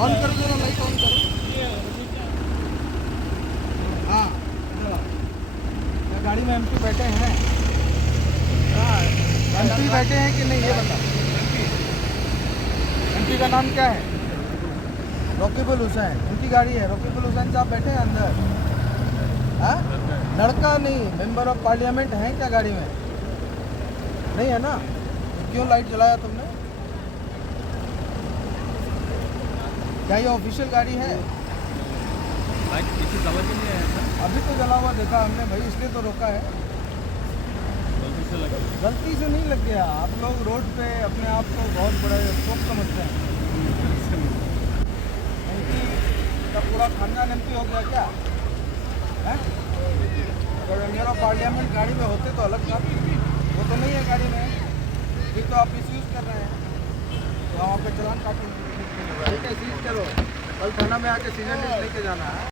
On करो जरा, light on करो। हाँ, गाड़ी में एमपी बैठे हैं? एमपी बैठे हैं कि नहीं ये बता। एमपी का नाम क्या है? रकीबुल हुसैन। उनकी गाड़ी है, रकीबुल हुसैन साहब बैठे हैं अंदर। हाँ, लड़का नहीं, मेंबर ऑफ पार्लियामेंट हैं क्या गाड़ी में? नहीं है ना, क्यों लाइट जलाया तुमने? क्या ये ऑफिशियल गाड़ी है? लाइट किसी समझ ही नहीं आया था, अभी तो जला हुआ देखा हमने भाई, इसलिए तो रोका है। गलती से लग गई। गलती से नहीं लग गया। आप लोग रोड पे अपने आप को बहुत बड़ा शौक समझते हैं। एमपी का पूरा खानदान एमपी हो गया क्या है? अगर मेरा पार्लियामेंट गाड़ी में होते तो अलग बात, वो तो नहीं है गाड़ी में, फिर तो आप मिसयूज़ कर रहे हैं, तो वहाँ पे चलान काटेंगे। ठीक है, सीज करो, कल थाना में आके सीजन लेके जाना है।